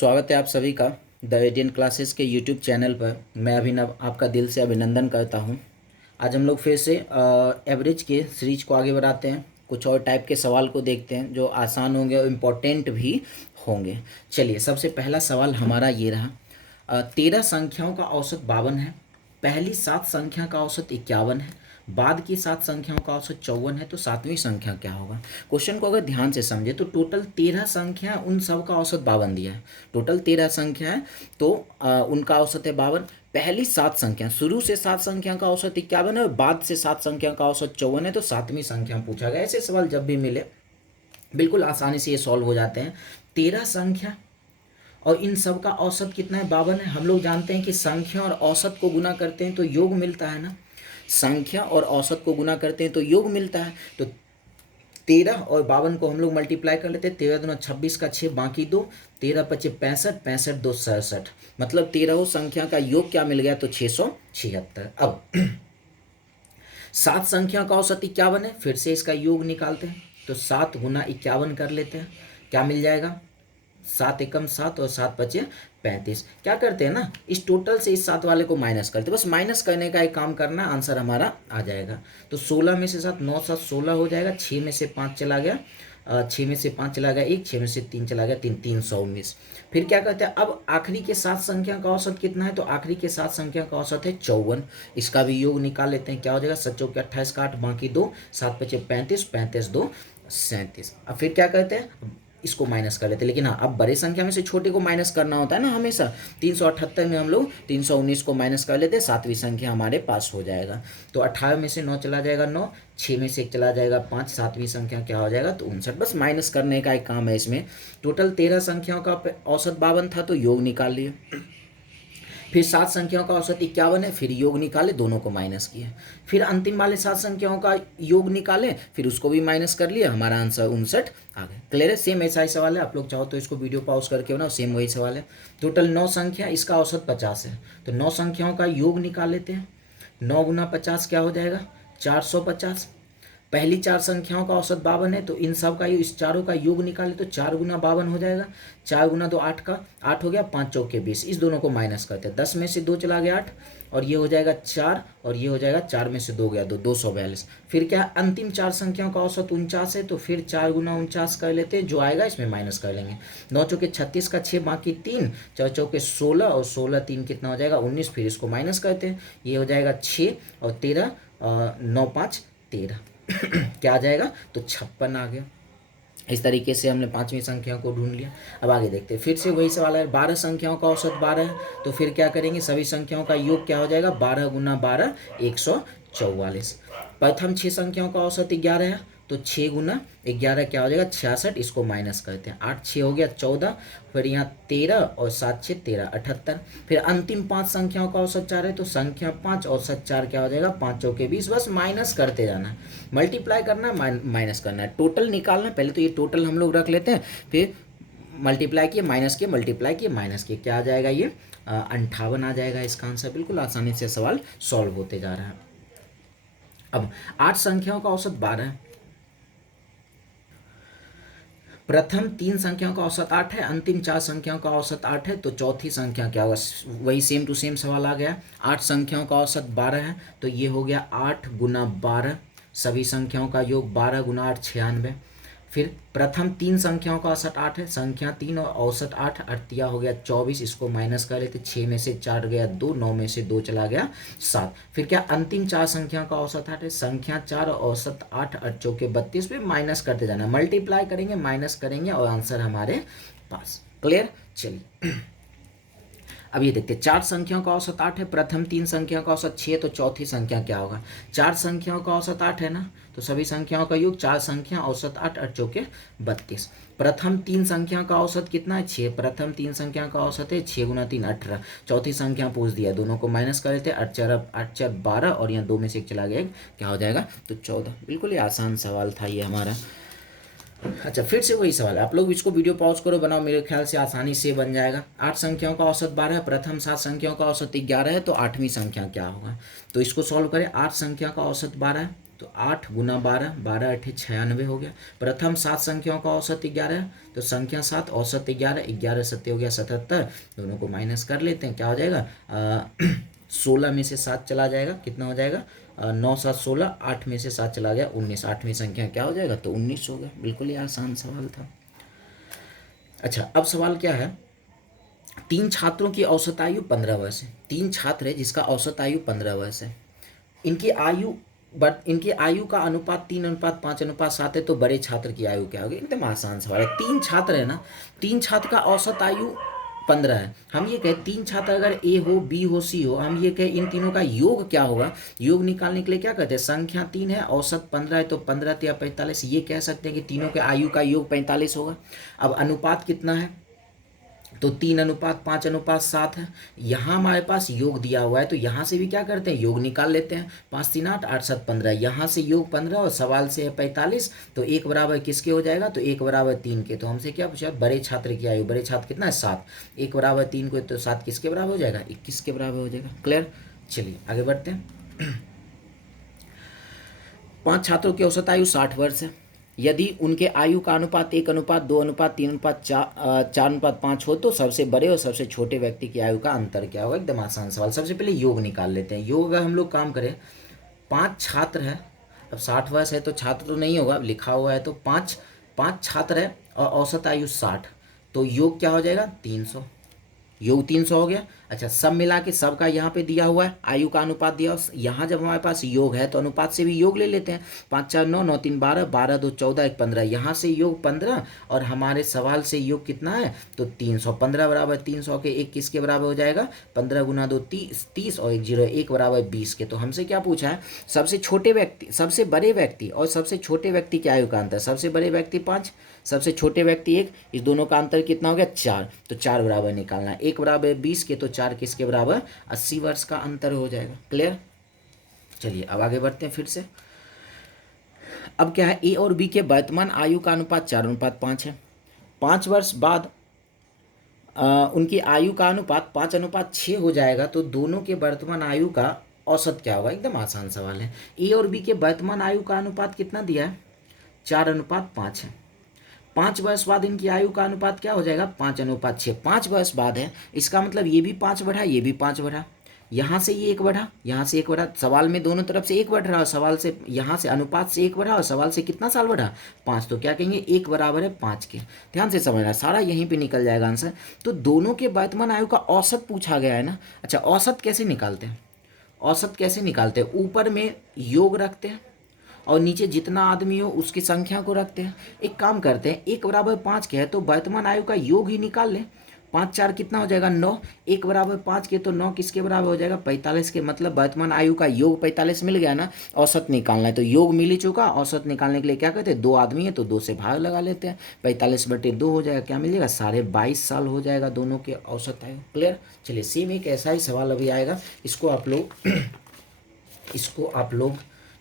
स्वागत है आप सभी का द एडियन क्लासेस के यूट्यूब चैनल पर। मैं अभिनव आपका दिल से अभिनंदन करता हूं। आज हम लोग फिर से एवरेज के सीरीज को आगे बढ़ाते हैं। कुछ और टाइप के सवाल को देखते हैं जो आसान होंगे और इम्पोर्टेंट भी होंगे। चलिए, सबसे पहला सवाल हमारा ये रहा। 13 संख्याओं का औसत 52 है। पहली 7 संख्या का औसत 51 है। बाद की 7 संख्याओं का औसत 54 है। तो सातवीं संख्या क्या होगा? क्वेश्चन को अगर ध्यान से समझे तो टोटल 13 संख्या, उन सब का औसत 52 दिया है। टोटल 13 संख्या है तो उनका औसत है 52। पहली 7 संख्या, शुरू से 7 संख्या का औसत 51 है और बाद से 7 संख्या का औसत 54 है। तो सातवीं संख्या पूछा गया। ऐसे सवाल जब भी मिले बिल्कुल आसानी से ये सॉल्व हो जाते हैं। 13 संख्या और इन सब का औसत कितना है? 52 है। हम लोग जानते हैं कि संख्या और औसत को गुना करते हैं तो योग मिलता है ना। संख्या और औसत को गुना करते हैं तो योग मिलता है। तो 13 और 52 को हम लोग मल्टीप्लाई कर लेते हैं। 13 दूना 26 का 6 बाकी 2, 13 पचे 65, 65 2 67। मतलब 13 संख्या का योग क्या मिल गया? तो 676। अब 7 संख्या का औसत 51 है। फिर से इसका योग निकालते हैं तो 7 गुना 51 कर लेते हैं। क्या मिल जाएगा? 7 एकम 7 और 7 पचे 35। क्या करते हैं ना, इस टोटल से इस 7 वाले को माइनस करते हैं। बस माइनस करने का एक काम करना, आंसर हमारा आ जाएगा। तो 16 में से 7, 9 7 16 हो जाएगा। 6 में से 5 चला गया, 6 में से 5 चला गया 1, 6 में से 3 चला गया 3, 319। फिर क्या करते हैं, अब आखिरी के 7 संख्या का औसत कितना है? तो आखिरी के 7 संख्या का औसत है 54। इसका भी योग निकाल लेते हैं। क्या हो जाएगा? 7 चौके 28 का 8 बाकी 2, 7 पचे 35, 35 2 37। अब फिर क्या करते हैं, इसको माइनस कर लेते हैं। लेकिन हाँ, अब बड़े संख्या में से छोटे को माइनस करना होता है ना हमेशा। 378 में हम लोग 319 को माइनस कर लेते हैं। सातवीं संख्या हमारे पास हो जाएगा। तो 18 में से 9 चला जाएगा 9, 6 में से 1 चला जाएगा 5, सातवीं संख्या क्या हो जाएगा? तो 59। बस माइनस करने का एक काम है इसमें। टोटल 13 संख्याओं का औसत 52 था तो योग निकाल लिए। फिर 7 संख्याओं का औसत 51 है, फिर योग निकाले, दोनों को माइनस किए। फिर अंतिम वाले 7 संख्याओं का योग निकाले, फिर उसको भी माइनस कर लिया। हमारा आंसर 59 आ गया। क्लियर है? सेम ऐसा ही सवाल है। आप लोग चाहो तो इसको वीडियो पॉज करके बनाओ, सेम वही सवाल है। टोटल 9 संख्या, इसका औसत 50 है। तो 9 संख्याओं का योग निकाल लेते हैं। 9 गुना 50 क्या हो जाएगा? 450। पहली 4 संख्याओं का औसत 52 है तो इन सब का इस चारों का योग निकाले तो 4 गुना 52 हो जाएगा। 4 गुना 2 8 का 8 हो गया, 5 चौके 20। इस दोनों को माइनस करते हैं। 10 में से 2 चला गया 8 और ये हो जाएगा 4 और ये हो जाएगा 4 में से 2 गया 2, 242। फिर क्या, अंतिम 4 संख्याओं का औसत 49 है तो फिर 4 गुना 49 कर लेते हैं। जो आएगा इसमें माइनस कर लेंगे। 9 चौके 36 का 6 बाकी 3, 4 चौके 16 और 16 3 कितना हो जाएगा? 19। फिर इसको माइनस करते हैं। ये हो जाएगा 6 और 13, 9 5 13। क्या आ जाएगा? तो 56 आ गया। इस तरीके से हमने पांचवी संख्या को ढूंढ लिया। अब आगे देखते हैं। फिर से वही सवाल है। 12 संख्याओं का औसत 12 है तो फिर क्या करेंगे, सभी संख्याओं का योग क्या हो जाएगा? 12 गुना 12 144। प्रथम 6 संख्याओं का औसत 11 है तो 6 गुना 11 क्या हो जाएगा? 66। इसको माइनस करते हैं। 8 6 हो गया 14, फिर यहाँ 13 और 7 6 13 78। फिर अंतिम 5 संख्याओं का औसत 4 है तो संख्या 5 औसत 4 क्या हो जाएगा? 5 चौके 20। बस माइनस करते जाना, मल्टीप्लाई करना है, माइनस करना है, टोटल निकालना है। पहले तो ये टोटल हम लोग रख लेते हैं, फिर मल्टीप्लाई किए, माइनस किए, मल्टीप्लाई किए, माइनस किए। क्या आ जाएगा? ये 58 आ जाएगा इसका आंसर। बिल्कुल आसानी से सवाल सॉल्व होते जा रहा है। अब 8 संख्याओं का औसत 12 है। प्रथम 3 संख्याओं का औसत 8 है, अंतिम 4 संख्याओं का औसत 8 है तो चौथी संख्या क्या होगा? वही सेम टू सेम सवाल आ गया। 8 संख्याओं का औसत 12 है तो ये हो गया 8 गुना 12। सभी संख्याओं का योग 12 गुना 8 96। फिर प्रथम 3 संख्याओं का औसत 8 है, संख्या 3 और औसत 8, अड़तिया हो गया 24। इसको माइनस कर लेते। 6 में से 4 गया 2, 9 में से 2 चला गया 7। फिर क्या, अंतिम 4 संख्या का औसत 8 है, संख्या 4 और औसत 8, 8 चौके 32। पे माइनस करते जाना, मल्टीप्लाई करेंगे, माइनस करेंगे और आंसर हमारे पास। क्लियर? चलिए अब ये देखते हैं। 4 संख्याओं का औसत 8 है, प्रथम 3 संख्या का औसत 6 तो चौथी संख्या क्या होगा? 4 संख्याओं का औसत 8 है ना, तो सभी संख्याओं का योग 4 संख्या औसत 8, 8 चौके 32। प्रथम 3 संख्या का औसत कितना है? 6। प्रथम 3 संख्या का औसत है 6 गुना 3 18। चौथी संख्या पूछ दिया, दोनों को माइनस कर लेते हैं। 8 4 12 और यहाँ 2 में से 1 चला गया, क्या हो जाएगा? तो 14। बिल्कुल ही आसान सवाल था ये हमारा। अच्छा, फिर से वही सवाल है। आप लोग इसको वीडियो पॉज करो, बनाओ, मेरे ख्याल से आसानी से बन जाएगा। 8 संख्याओं का औसत 12 है, प्रथम 7 संख्याओं का औसत 11 है तो 8वीं संख्या क्या होगा? तो इसको सॉल्व करें। 8 संख्या का औसत 12 है तो 8 गुना 12, 12 अठे 96 हो गया। प्रथम 7 संख्याओं का औसत 11 है, तो संख्या 7 औसत 11, 11 सत्ते हो गया 77, दोनों को माइनस कर लेते हैं, क्या हो जाएगा 16 में से 7 चला जाएगा, कितना हो जाएगा 9 7 16, 8 में से 7 चला गया 19, 8वीं संख्या क्या हो जाएगा, तो 19 हो गया। बिल्कुल ही आसान सवाल था। अच्छा, अब सवाल क्या है, 3 छात्रों की औसत आयु 15 वर्ष है। 3 छात्र है जिसका औसत आयु 15 वर्ष है। इनकी आयु का अनुपात 3:5:7 है, तो बड़े छात्र की आयु क्या होगी। एकदम आसान सवाल है। 3 छात्र है ना, 3 छात्र का औसत आयु 15 है। हम ये कहें 3 छात्र अगर ए हो, बी हो, सी हो, हम ये कहें इन तीनों का योग क्या होगा। योग निकालने के लिए क्या करते हैं, संख्या 3 है, औसत 15 है, तो 15 या 45, ये कह सकते हैं कि तीनों के आयु का योग 45 होगा। अब अनुपात कितना है, तो 3:5:7 है। यहाँ हमारे पास योग दिया हुआ है, तो यहाँ से भी क्या करते हैं, योग निकाल लेते हैं। 5 3 8, 8 7 15, यहाँ से योग 15 और सवाल से है 45, तो 1 बराबर किसके हो जाएगा, तो 1 बराबर 3 के। तो हमसे क्या पूछा, बड़े छात्र की आयु, बड़े छात्र कितना है 7, 1 बराबर 3 को, तो 7 किसके बराबर हो जाएगा, 21 के बराबर हो जाएगा। क्लियर। चलिए आगे बढ़ते हैं। 5 छात्रों की औसत आयु 60 वर्ष है। यदि उनके आयु का अनुपात 1:2:3:4:5 हो, तो सबसे बड़े और सबसे छोटे व्यक्ति की आयु का अंतर क्या होगा। एकदम आसान सवाल। सबसे पहले योग निकाल लेते हैं। योग अगर हम लोग काम करें, 5 छात्र है, अब 60 वर्ष है तो छात्र तो नहीं होगा, अब लिखा हुआ है, तो 5 छात्र है और औसत आयु 60, तो योग क्या हो जाएगा 300, योग 300 हो गया। अच्छा, सब मिला के सबका यहाँ पे दिया हुआ है, आयु का अनुपात दिया हुआ। यहाँ जब हमारे पास योग है तो अनुपात से भी योग ले लेते हैं। 5 4 9, 9 3 12, 12 2 14, 1 15, यहाँ से योग 15 और हमारे सवाल से योग कितना है, तो 300। 15 बराबर 300 के, 1 किसके बराबर हो जाएगा, 15 गुना 2 30 और 1 0, 1 बराबर 20 के। तो हमसे क्या पूछा है, सबसे छोटे व्यक्ति, सबसे बड़े व्यक्ति और सबसे छोटे व्यक्ति की आयु का अंतर। सबसे बड़े व्यक्ति 5, सबसे छोटे व्यक्ति 1, इस दोनों का अंतर कितना हो गया 4, तो 4 बराबर निकालना है। 1 बराबर 20 के, तो 4 किसके बराबर, 80 वर्ष का अंतर हो जाएगा। क्लियर। चलिए अब आगे बढ़ते हैं फिर से। अब क्या है, ए और बी के वर्तमान आयु का अनुपात 4:5 है। 5 वर्ष बाद उनकी आयु का अनुपात 5:6 हो जाएगा, तो दोनों के वर्तमान आयु का औसत क्या होगा। एकदम आसान सवाल है। ए और बी के वर्तमान आयु का अनुपात कितना दिया है, 4:5 है। 5 वर्ष बाद इनकी आयु का अनुपात क्या हो जाएगा, 5:6। 5 वर्ष बाद है, इसका मतलब ये भी 5 बढ़ा, ये भी 5 बढ़ा, यहाँ से ये 1 बढ़ा, यहाँ से 1 बढ़ा। सवाल में दोनों तरफ से 1 बढ़ रहा है, सवाल से यहाँ से अनुपात से 1 बढ़ा और सवाल से कितना साल बढ़ा, 5। तो क्या कहेंगे, 1 बराबर है 5 के। ध्यान से समझना, सारा यहीं पे निकल जाएगा आंसर। तो दोनों के वर्तमान आयु का औसत पूछा गया है ना। अच्छा, औसत कैसे निकालते हैं, औसत कैसे निकालते हैं, ऊपर में योग रखते हैं और नीचे जितना आदमी हो उसकी संख्या को रखते हैं। एक काम करते हैं, 1 बराबर 5 के है तो वर्तमान आयु का योग ही निकाल लें। 5 4 कितना हो जाएगा 9, 1 बराबर 5 के, तो 9 किसके बराबर हो जाएगा 45 के। मतलब वर्तमान आयु का योग 45 मिल गया ना, औसत निकालना है। तो योग मिल ही चुका, औसत निकालने के लिए क्या करते हैं, 2 आदमी है तो 2 से भाग लगा लेते हैं, 45/2 हो जाएगा, क्या मिल जाएगा 22.5 साल हो जाएगा दोनों के औसत आयु। क्लियर। चलिए सेम एक ऐसा ही सवाल अभी आएगा, इसको आप लोग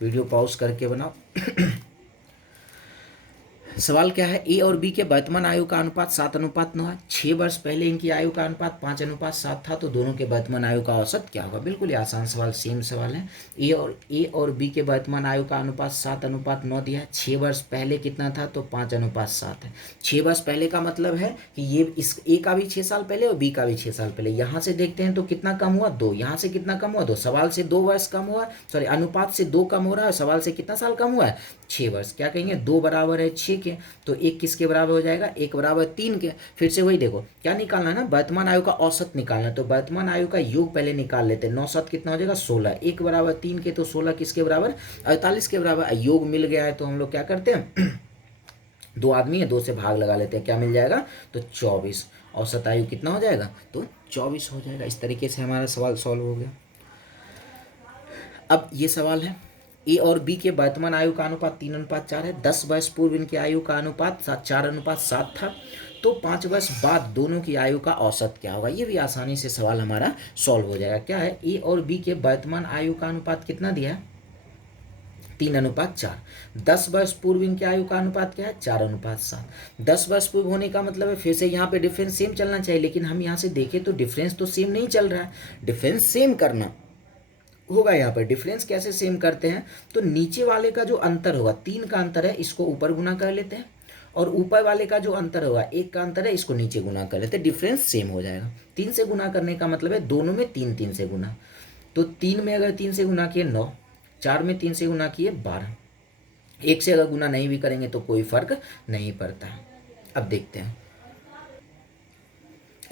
वीडियो पॉज करके बनाओ। सवाल क्या है, ए और बी के वर्तमान आयु का अनुपात 7:9 है। 6 वर्ष पहले इनकी आयु का अनुपात 5:7 था, तो दोनों के वर्तमान आयु का औसत क्या होगा। बिल्कुल ही आसान सवाल, सेम सवाल है। ए और बी के वर्तमान आयु का अनुपात 7:9 दिया है। 6 वर्ष पहले कितना था, तो 5:7 है। 6 वर्ष पहले का मतलब है कि ये इस ए का भी 6 साल पहले और बी का भी 6 साल पहले। यहाँ से देखते हैं तो कितना कम हुआ, 2। यहाँ से कितना कम हुआ, 2। सवाल से 2 वर्ष कम हुआ, सॉरी अनुपात से 2 कम हो रहा है, सवाल से कितना साल कम हुआ है, 6 वर्ष। क्या कहेंगे, 2 बराबर है 6 के, तो 1 किसके बराबर हो जाएगा, 1 बराबर 3 के। फिर से वही देखो, क्या निकालना है ना, वर्तमान आयु का औसत निकालना है। तो वर्तमान आयु का योग पहले निकाल लेते हैं। 9 7 कितना हो जाएगा 16, 1 बराबर 3 के, तो 16 किसके बराबर, 48 के बराबर। योग मिल गया है तो हम लोग क्या करते हैं 2 आदमी है, 2 से भाग लगा लेते हैं, क्या मिल जाएगा, तो 24। औसत आयु कितना हो जाएगा, तो 24 हो जाएगा। इस तरीके से हमारा सवाल सॉल्व हो गया। अब ये सवाल है, ए और बी के वर्तमान आयु का अनुपात 3:4 है। 10 वर्ष पूर्व इनकी आयु का अनुपात 4:7 था, तो 5 वर्ष बाद दोनों की आयु का औसत क्या होगा। ये भी आसानी से सवाल हमारा सॉल्व हो जाएगा। क्या है, ए और बी के वर्तमान आयु का अनुपात कितना दिया है, 3:4। 10 वर्ष पूर्व इनकी आयु का अनुपात क्या है, 4:7। 10 वर्ष पूर्व होने का मतलब है, फिर से यहाँ पे डिफरेंस सेम चलना चाहिए, लेकिन हम यहाँ से देखें तो डिफरेंस तो सेम नहीं चल रहा है। डिफरेंस सेम करना होगा यहाँ पर डिफरेंस कैसे सेम करते हैं, तो नीचे वाले का जो अंतर होगा 3 का अंतर है, इसको ऊपर गुना कर लेते हैं, और ऊपर वाले का जो अंतर होगा 1 का अंतर है, इसको नीचे गुना कर लेते हैं, डिफरेंस सेम हो जाएगा। 3 से गुना करने का मतलब है दोनों में 3 3 से गुना, तो 3 में अगर 3 से गुना किए 9, 4 में 3 से गुना किए 12, 1 से अगर गुना नहीं भी करेंगे तो कोई फर्क नहीं पड़ता। अब देखते हैं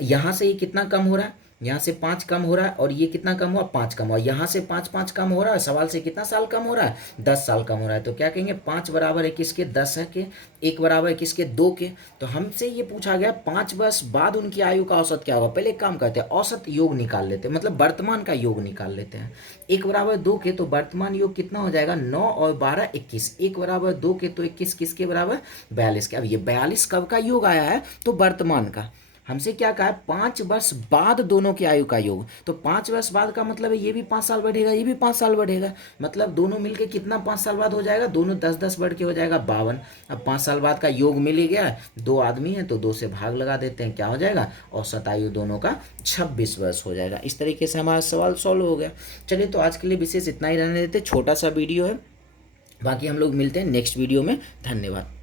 यहाँ से ये कितना कम हो रहा है, यहाँ से 5 कम हो रहा है, और ये कितना कम हुआ 5 कम हुआ, यहाँ से 5 5 कम हो रहा है, सवाल से कितना साल कम हो रहा है 10 साल कम हो रहा है। तो क्या कहेंगे 5 बराबर है किसके 10 है के, 1 बराबर है किसके 2 के। तो हमसे ये पूछा गया 5 वर्ष बाद उनकी आयु का औसत क्या होगा। पहले एक काम करते हैं, औसत योग निकाल लेते हैं, मतलब वर्तमान का योग निकाल लेते हैं। 1 बराबर 2 के, तो वर्तमान योग कितना हो जाएगा 9 और 12 21, 1 बराबर 2 के, तो 21 किसके बराबर 42 के। अब ये 42 कब का योग आया है, तो वर्तमान का। हमसे क्या कहा है 5 वर्ष बाद दोनों की आयु का योग, तो 5 वर्ष बाद का मतलब है ये भी 5 साल बढ़ेगा, ये भी 5 साल बढ़ेगा, मतलब दोनों मिलके कितना 5 साल बाद हो जाएगा, दोनों 10 10 बढ़ के हो जाएगा 52। अब 5 साल बाद का योग मिल ही गया है, 2 आदमी हैं तो 2 से भाग लगा देते हैं, क्या हो जाएगा औसत आयु दोनों का 26 वर्ष हो जाएगा। इस तरीके से हमारा सवाल सॉल्व हो गया। चलिए तो आज के लिए विशेष इतना ही रहने देते, छोटा सा वीडियो है, बाकी हम लोग मिलते हैं नेक्स्ट वीडियो में। धन्यवाद।